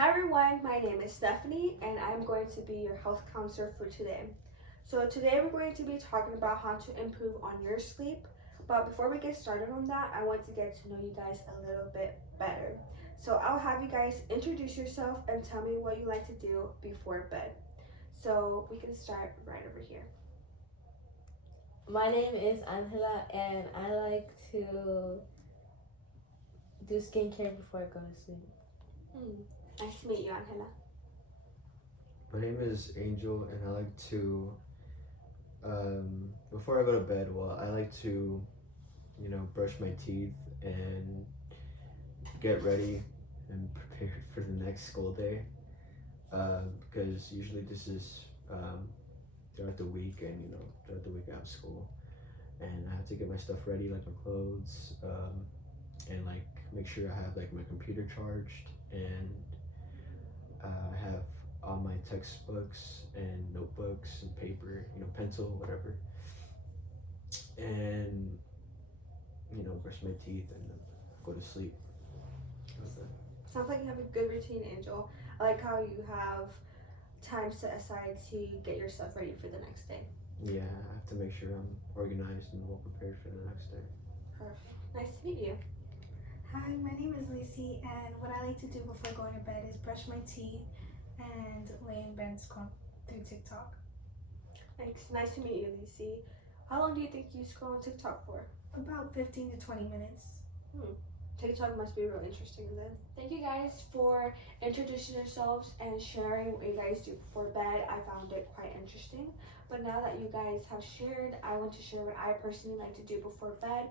Hi everyone, my name is Stephany and I'm going to be your health counselor for today. So today we're going to be talking about how to improve on your sleep. But before we get started on that, I want to get to know you guys a little bit better. So I'll have you guys introduce yourself and tell me what you like to do before bed. So we can start right over here. My name is Angela, and I like to do skincare before I go to sleep. Nice to meet you, Angela. My name is Angel, and I like to, before I go to bed, I like to, brush my teeth and get ready and prepare for the next school day. Because usually this is throughout the week, and throughout the week I have school, and I have to get my stuff ready, like my clothes, and like make sure I have like my computer charged, and I have all my textbooks and notebooks and paper, pencil, whatever, and brush my teeth and then go to sleep. That's it. Sounds like you have a good routine, Angel. I like how you have time set aside to get yourself ready for the next day. Yeah, I have to make sure I'm organized and well prepared for the next day. Perfect. Nice to meet you. Hi, my name is Lucy, and what I like to do before going to bed is brush my teeth and lay in bed and scroll through TikTok. Thanks. Nice to meet you, Lucy. How long do you think you scroll on TikTok for? About 15 to 20 minutes. TikTok must be real interesting then. Thank you guys for introducing yourselves and sharing what you guys do before bed. I found it quite interesting. But now that you guys have shared, I want to share what I personally like to do before bed.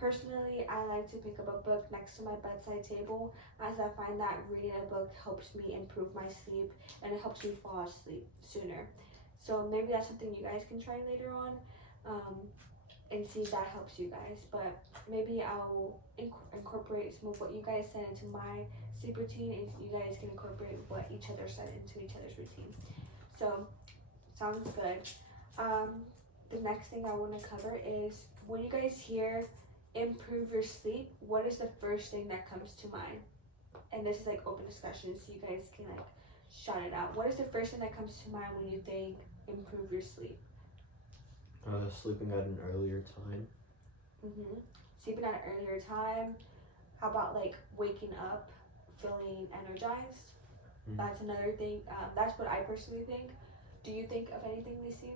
Personally, I like to pick up a book next to my bedside table, as I find that reading a book helps me improve my sleep and it helps me fall asleep sooner. So maybe that's something you guys can try later on and see if that helps you guys. But maybe I'll incorporate some of what you guys said into my sleep routine, and you guys can incorporate what each other said into each other's routine. So, sounds good. The next thing I want to cover is when you guys hear improve your sleep, what is the first thing that comes to mind? And this is like open discussion, so you guys can like shout it out. What is the first thing that comes to mind when you think improve your sleep? Sleeping at an earlier time. Sleeping at an earlier time. How about like waking up feeling energized? That's another thing. That's what I personally think. Do you think of anything, Lucy?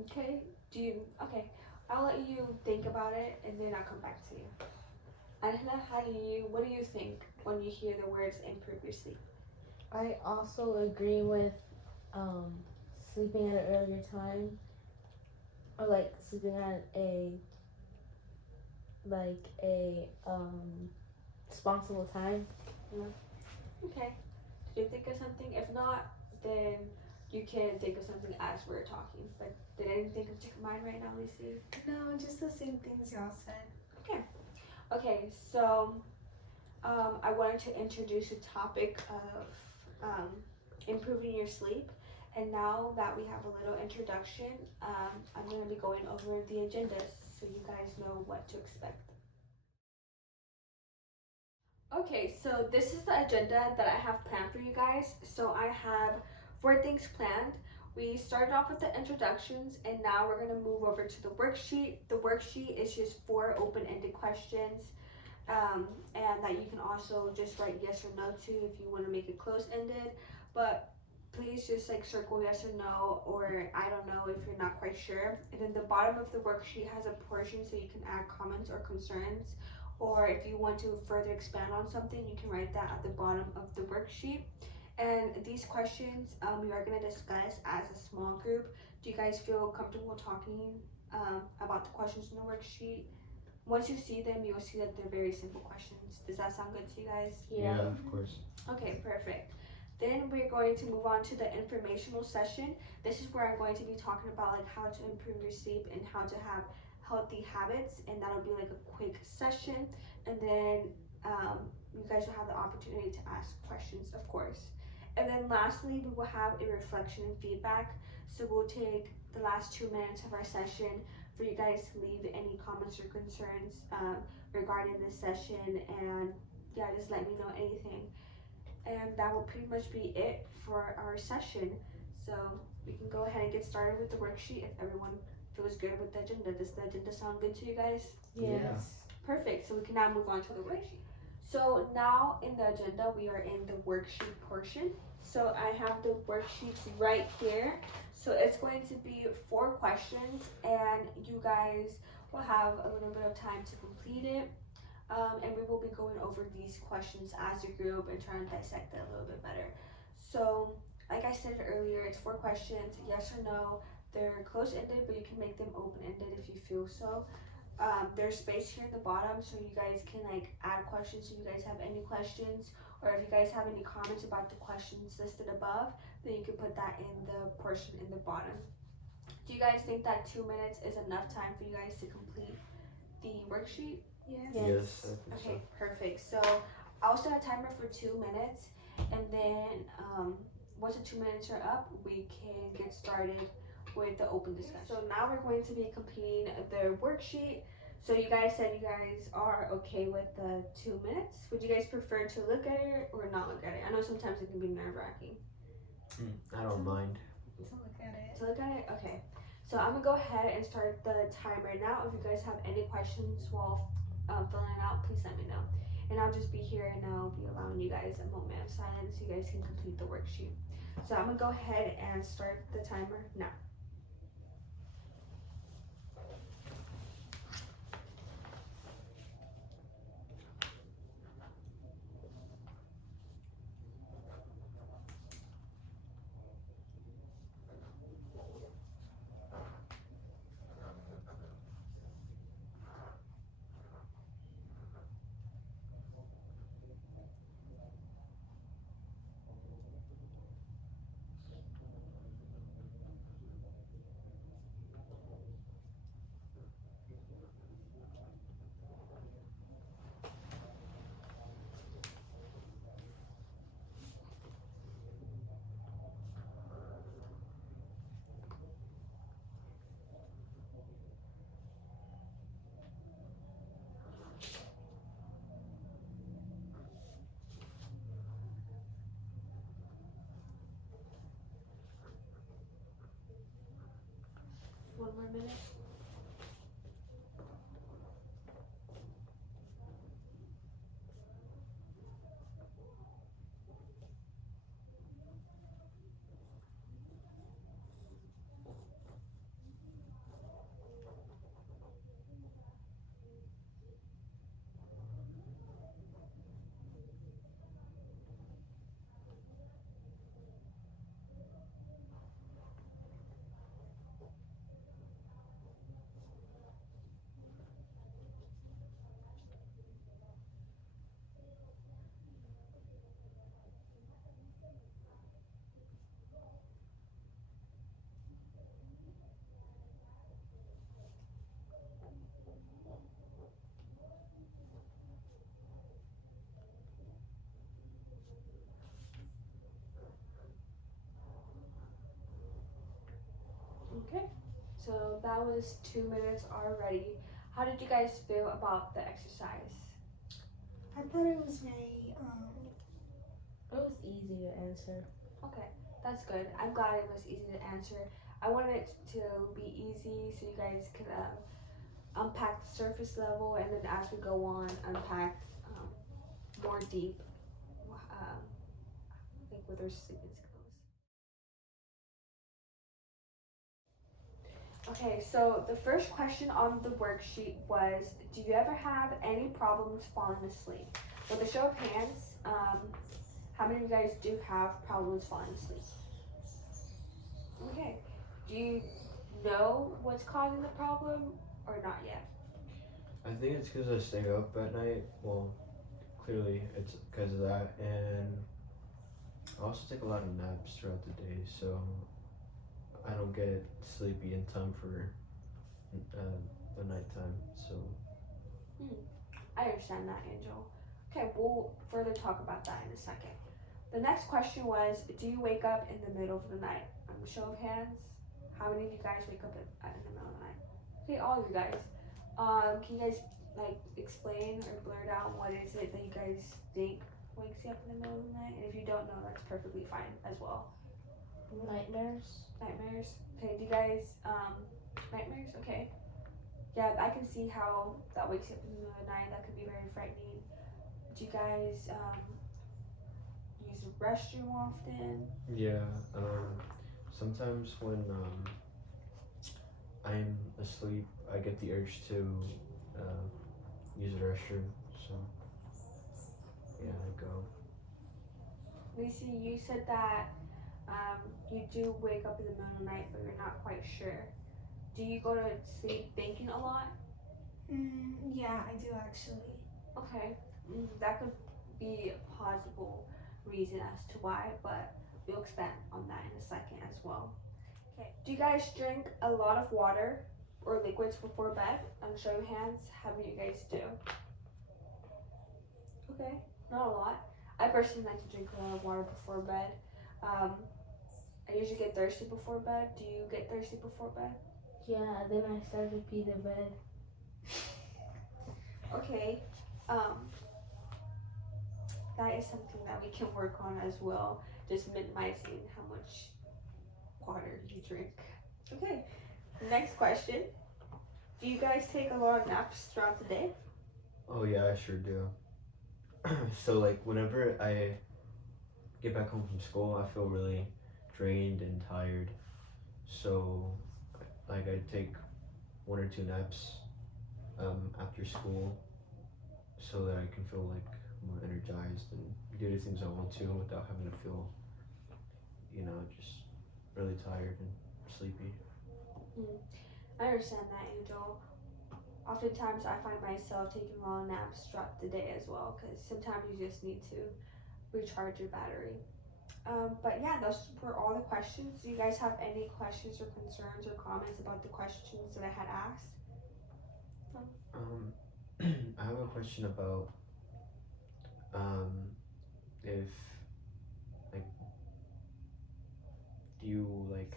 Okay. Okay. I'll let you think about it and then I'll come back to you. Angela, what do you think when you hear the words improve your sleep? I also agree with sleeping at an earlier time, or like sleeping at a responsible time. Okay. Did you think of something? If not, then you can think of something as we're talking. But did anything come to mind right now, Lucy? No, just the same things y'all said. Okay, so I wanted to introduce the topic of improving your sleep. And now that we have a little introduction, I'm going to be going over the agenda so you guys know what to expect. Okay, so this is the agenda that I have planned for you guys. So I have 4 things planned. We started off with the introductions, and now we're going to move over to the worksheet. The worksheet is just 4 open-ended questions, and that you can also just write yes or no to if you want to make it close-ended. But please just like circle yes or no, or I don't know if you're not quite sure. And then the bottom of the worksheet has a portion so you can add comments or concerns, or if you want to further expand on something, you can write that at the bottom of the worksheet. And these questions we are going to discuss as a small group. Do you guys feel comfortable talking about the questions in the worksheet? Once you see them, you'll see that they're very simple questions. Does that sound good to you guys? Yeah, of course. Okay, perfect. Then we're going to move on to the informational session. This is where I'm going to be talking about like how to improve your sleep and how to have healthy habits, and that'll be like a quick session. And then you guys will have the opportunity to ask questions, of course. And then lastly, we will have a reflection and feedback. So we'll take the last 2 minutes of our session for you guys to leave any comments or concerns regarding this session, and yeah, just let me know anything. And that will pretty much be it for our session. So we can go ahead and get started with the worksheet if everyone feels good with the agenda. Does the agenda sound good to you guys? Yes. Perfect. So we can now move on to the worksheet. So now in the agenda, we are in the worksheet portion. So I have the worksheets right here. So it's going to be 4 questions, and you guys will have a little bit of time to complete it. And we will be going over these questions as a group and trying to dissect it a little bit better. So, like I said earlier, it's 4 questions, yes or no. They're close-ended, but you can make them open-ended if you feel so. There's space here at the bottom, so you guys can like add questions if you guys have any questions, or if you guys have any comments about the questions listed above, then you can put that in the portion in the bottom. Do you guys think that 2 minutes is enough time for you guys to complete the worksheet? Yes. Yes, I think Okay, perfect. So I'll set a timer for 2 minutes, and then once the 2 minutes are up, we can get started with the open discussion. So now we're going to be completing the worksheet. So you guys said you guys are okay with the 2 minutes. Would you guys prefer to look at it or not look at it? I know sometimes it can be nerve-wracking. I don't mind. To look at it. To look at it? Okay. So I'm gonna go ahead and start the timer now. If you guys have any questions while filling it out, please let me know. And I'll just be here and I'll be allowing you guys a moment of silence so you guys can complete the worksheet. So I'm gonna go ahead and start the timer now. One more minute. Okay, so that was 2 minutes already. How did you guys feel about the exercise? I thought it was very It was easy to answer. Okay, that's good. I'm glad it was easy to answer. I wanted it to be easy so you guys could unpack the surface level, and then as we go on, unpack more deep, like with our sleeping skills. Okay, so the first question on the worksheet was, do you ever have any problems falling asleep? With a show of hands, how many of you guys do have problems falling asleep? Okay, do you know what's causing the problem or not yet? I think it's because I stay up at night. Well, clearly it's because of that, and I also take a lot of naps throughout the day, so I don't get sleepy in time for the nighttime. So I understand that, Angel. Okay, we'll further talk about that in a second. The next question was, do you wake up in the middle of the night? Show of hands, how many of you guys wake up in the middle of the night? Okay, all of you guys. Can you guys like explain or blurt out what is it that you guys think wakes you up in the middle of the night? And if you don't know, that's perfectly fine as well. Nightmares. Nightmares. Okay, do you guys nightmares? Okay. Yeah, I can see how that wakes you up in the middle of the night. That could be very frightening. Do you guys use the restroom often? Yeah. Sometimes when I'm asleep, I get the urge to use the restroom. So yeah, I go. Lacey, you said that you do wake up in the middle of the night, but you're not quite sure. Do you go to sleep thinking a lot? Yeah, I do actually. Okay, that could be a possible reason as to why, but we'll expand on that in a second as well. Okay, do you guys drink a lot of water or liquids before bed? Show your hands. How many you guys do? Okay, not a lot. I personally like to drink a lot of water before bed. I usually get thirsty before bed. Do you get thirsty before bed? Yeah, then I start to pee the bed. Okay, that is something that we can work on as well. Just minimizing how much water you drink. Okay, next question. Do you guys take a lot of naps throughout the day? Oh yeah, I sure do. So like whenever I get back home from school, I feel really drained and tired. So like I take 1 or 2 naps after school so that I can feel like more energized and do the things I want to without having to feel, just really tired and sleepy. I understand that, Angel. Oftentimes I find myself taking long naps throughout the day as well because sometimes you just need to recharge your battery. But yeah, those were all the questions. Do you guys have any questions or concerns or comments about the questions that I had asked? I have a question about if like do you like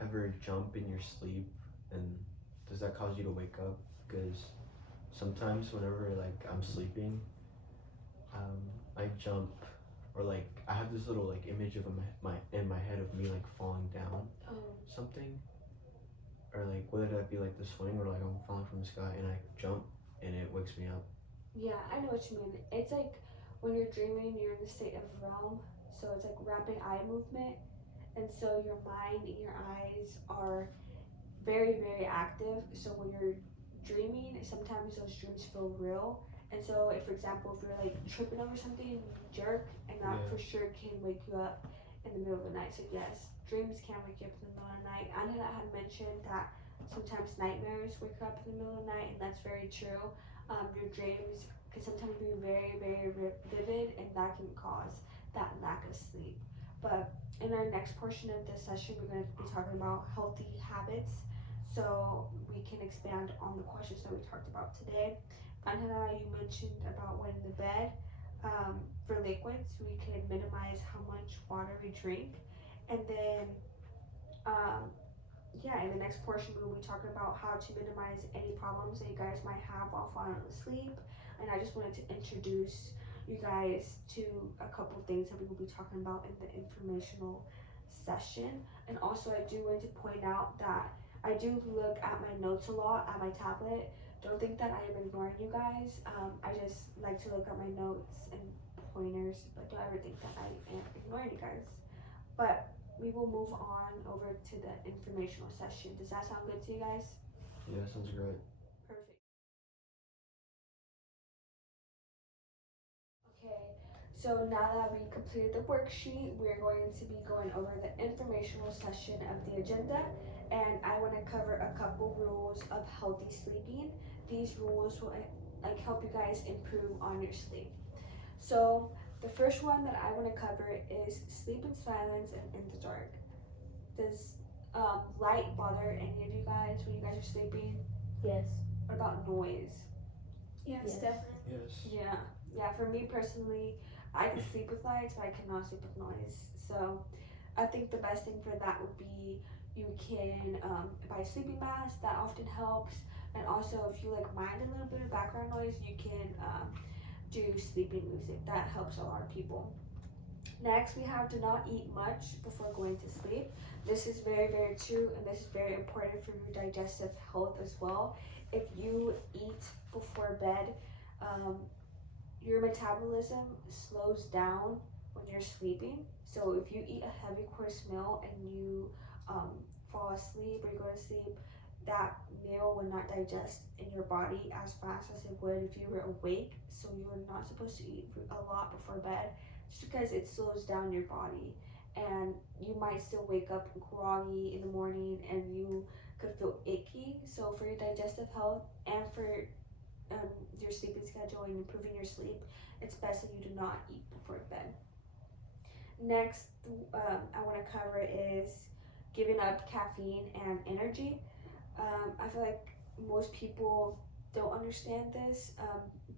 ever jump in your sleep, and does that cause you to wake up? Because sometimes whenever like I'm sleeping, I jump, or like I have this little like image of my in my head of me like falling down something, or like whether that be like the swing or like I'm falling from the sky and I jump and it wakes me up. Yeah, I know what you mean. It's like when you're dreaming, you're in the state of realm, so it's like rapid eye movement, and so your mind and your eyes are very, very active. So when you're dreaming, sometimes those dreams feel real. And so, if for example, if you're like tripping over something and you jerk, and that for sure can wake you up in the middle of the night. So yes, dreams can wake you up in the middle of the night. I know that I had mentioned that sometimes nightmares wake you up in the middle of the night, and that's very true. Your dreams can sometimes be very, very vivid, and that can cause that lack of sleep. But in our next portion of this session, we're going to be talking about healthy habits, so we can expand on the questions that we talked about today. Anhana, you mentioned about when in the bed. For liquids, we can minimize how much water we drink, and then in the next portion we'll be talking about how to minimize any problems that you guys might have while falling asleep. And I just wanted to introduce you guys to a couple things that we will be talking about in the informational session. And also I do want to point out that I do look at my notes a lot at my tablet. Don't think that I am ignoring you guys. I just like to look at my notes and pointers, but don't ever think that I am ignoring you guys. But we will move on over to the informational session. Does that sound good to you guys? Yeah, sounds great. Perfect. Okay, so now that we completed the worksheet, we're going to be going over the informational session of the agenda, and I want to cover a couple rules of healthy sleeping. These rules will help you guys improve on your sleep. So the first one that I want to cover is sleep in silence and in the dark. Does light bother any of you guys when you guys are sleeping? Yes. What about noise? Yes, definitely. Yes. Yeah. For me personally, I can sleep with lights, but I cannot sleep with noise. So I think the best thing for that would be You can buy sleeping masks, that often helps. And also, if you like mind a little bit of background noise, you can do sleeping music. That helps a lot of people. Next, we have to not eat much before going to sleep. This is very, very true, and this is very important for your digestive health as well. If you eat before bed, your metabolism slows down when you're sleeping. So if you eat a heavy course meal and you fall asleep or you go to sleep, that meal will not digest in your body as fast as it would if you were awake. So you are not supposed to eat a lot before bed, just because it slows down your body, and you might still wake up groggy in the morning and you could feel icky. So for your digestive health and for your sleeping schedule and improving your sleep, it's best that you do not eat before bed. Next, I want to cover is giving up caffeine and energy. I feel like most people don't understand this.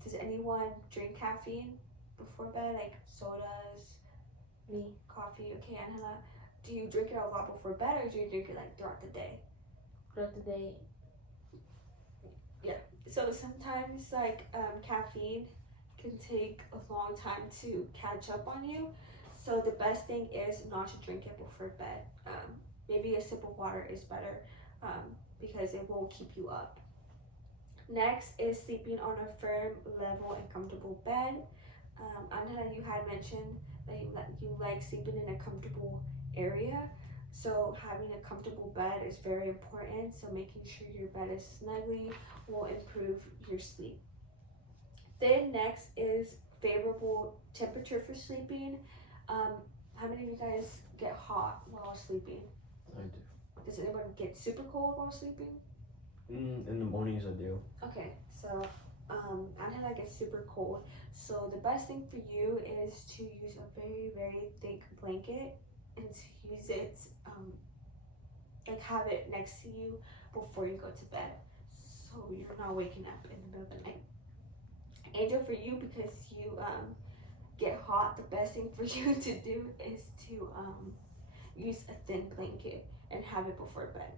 Does anyone drink caffeine before bed, like sodas, Me. coffee? Okay, Angela, do you drink it a lot before bed, or do you drink it like throughout the day? Throughout the day. Yeah. So sometimes like caffeine can take a long time to catch up on you. So the best thing is not to drink it before bed. Maybe a sip of water is better because it won't keep you up. Next is sleeping on a firm, level, and comfortable bed. Anna, you had mentioned that you like sleeping in a comfortable area. So having a comfortable bed is very important. So making sure your bed is snugly will improve your sleep. Then next is favorable temperature for sleeping. How many of you guys get hot while sleeping? I do. Does anyone get super cold while sleeping? In the mornings I do. Okay, so Angela gets super cold. So the best thing for you is to use a very, very thick blanket and to use it, like have it next to you before you go to bed. So you're not waking up in the middle of the night. Angel, for you, because you get hot, the best thing for you to do is to use a thin blanket and have it before bed.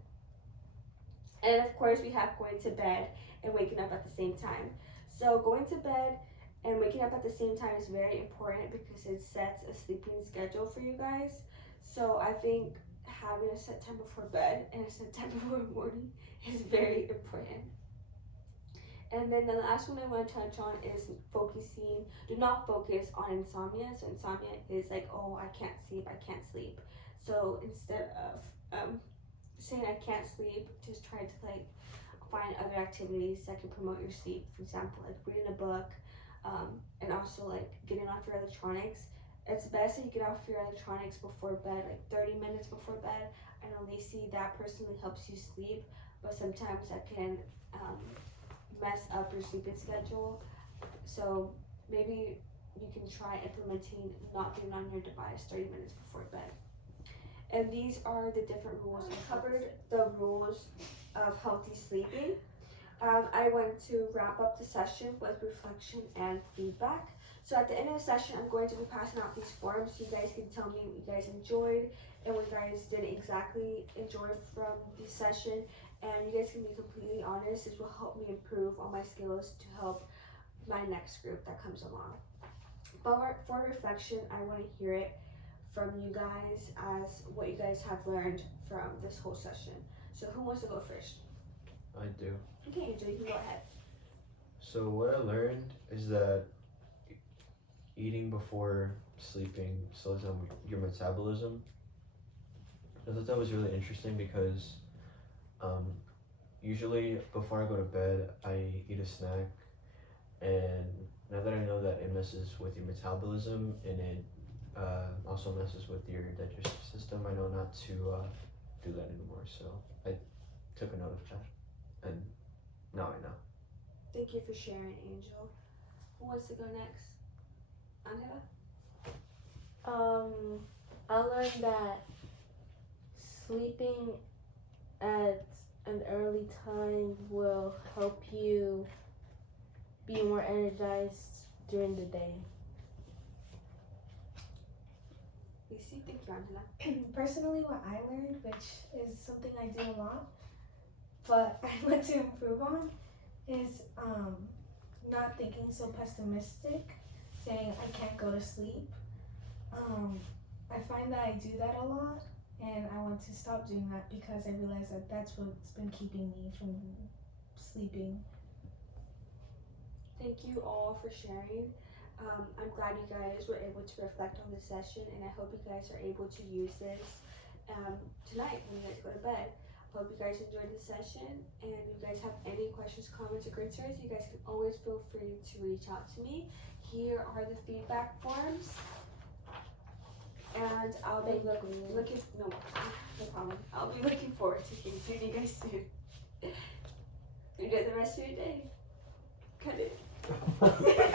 And of course, we have going to bed and waking up at the same time. So going to bed and waking up at the same time is very important because it sets a sleeping schedule for you guys. So I think having a set time before bed and a set time before morning is very important. And then the last one I want to touch on is focusing. Do not focus on insomnia. So insomnia is like, oh, I can't sleep. So instead of saying I can't sleep, just try to like find other activities that can promote your sleep. For example, like reading a book, and also like getting off your electronics. It's best that you get off your electronics before bed, like 30 minutes before bed. I know Lacey, that personally helps you sleep, but sometimes that can mess up your sleeping schedule. So maybe you can try implementing not being on your device 30 minutes before bed. And these are the different rules. I covered the rules of healthy sleeping. I want to wrap up the session with reflection and feedback. So at the end of the session, I'm going to be passing out these forms so you guys can tell me what you guys enjoyed and what you guys didn't exactly enjoy from the session. And you guys can be completely honest. This will help me improve on my skills to help my next group that comes along. But for reflection, I want to hear it from you guys as what you guys have learned from this whole session. So who wants to go first? I do. Okay, Angel, you can go ahead. So what I learned is that eating before sleeping slows down your metabolism. I thought that was really interesting because usually before I go to bed, I eat a snack, and now that I know that it messes with your metabolism and it also messes with your digestive system, I know not to do that anymore. So I took a note of that, and now I know. Thank you for sharing, Angel. Who wants to go next? Angela? I learned that sleeping at an early time will help you be more energized during the day. Lucy, thank you, Angela. Personally, what I learned, which is something I do a lot, but I want to improve on, is not thinking so pessimistic, saying I can't go to sleep. I find that I do that a lot, and I want to stop doing that because I realize that that's what's been keeping me from sleeping. Thank you all for sharing. I'm glad you guys were able to reflect on this session, and I hope you guys are able to use this tonight when you guys go to bed. Hope you guys enjoyed the session, and if you guys have any questions, comments, or concerns, you guys can always feel free to reach out to me. Here are the feedback forms, and I'll be looking no problem. I'll be looking forward to hearing from you guys soon. Enjoy the rest of your day. Cut it.